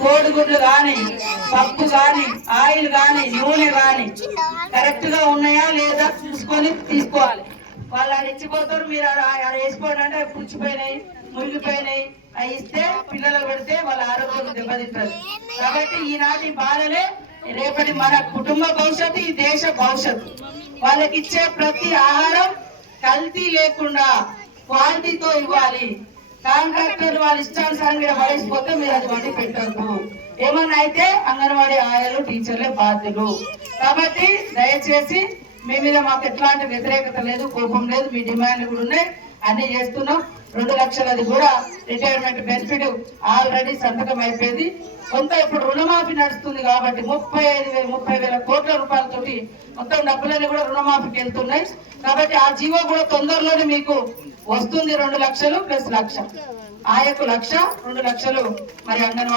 కోడిగుడ్లు కానీ, పప్పు కానీ, ఆయిల్ కానీ, నూనె కానీ కరెక్ట్ గా ఉన్నాయా లేదా చూసుకొని తీసుకోవాలి. వాళ్ళు ఆడ ఇచ్చిపోతారు, మీరు ఆడ వేసుకోండి అంటే పుచ్చిపోయినాయి, మురిగిపోయినాయి అవి ఇస్తే పిల్లలకు పెడితే వాళ్ళ ఆరోగ్యం దెబ్బతింటారు. కాబట్టి ఈనాటి బాలలే రేపటి మన కుటుంబ భవిష్యత్తు, ఈ దేశ భవిష్యత్తు. వాళ్ళకి ఇచ్చే ప్రతి ఆహారం కల్తీ లేకుండా క్వాలిటీతో ఇవ్వాలి. కాంట్రాక్టర్లు వాళ్ళ ఇష్టానుసారంగా పడేసిపోతే మీరు అది వండి పెట్టద్దు. ఏమన్నా అయితే అంగన్వాడీ ఆయాలు, టీచర్లే బాధ్యులు. కాబట్టి దయచేసి మీ మీద మాకు ఎట్లాంటి వ్యతిరేకత లేదు, కోపం లేదు. మీ డిమాండ్లు కూడా ఉన్నాయి, అన్ని చేస్తున్నాం. 2 లక్షలది కూడా రిటైర్మెంట్ బెనిఫిట్ ఆల్రెడీ సంతకం అయిపోయింది. కొంత ఇప్పుడు రుణమాఫీ నడుస్తుంది కాబట్టి 30,000 కోట్ల రూపాయలతోటి మొత్తం డబ్బులన్నీ కూడా రుణమాఫీకి వెళ్తున్నాయి. కాబట్టి ఆ జీవో కూడా తొందరలోనే మీకు వస్తుంది. 2 లక్షలు ప్లస్ 1,00,000 ఆయకు 1,00,000, 2 లక్షలు మరి అంగన్వాడీ